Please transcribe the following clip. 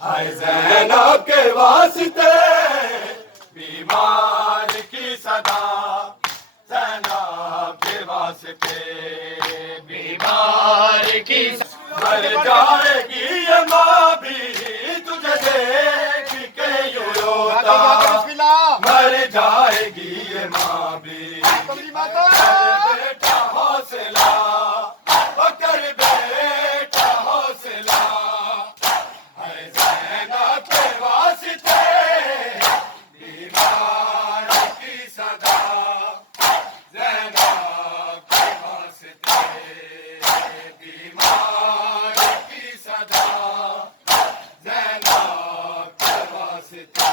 हाय ज़ैनब के वास्ते बीमार की सदा, ज़ैनब के वास्ते बीमार की मर जाएगी ये माँ भी तुझे देख के यूं रोता, मर जाएगी ये माँ भी। बेटा हौसला कर बेटा हौसला, हाय ज़ैनब के वास्ते बीमार की सदा, ज़ैनब के वास्ते बीमार की सदा, ज़ैनब के वास्ते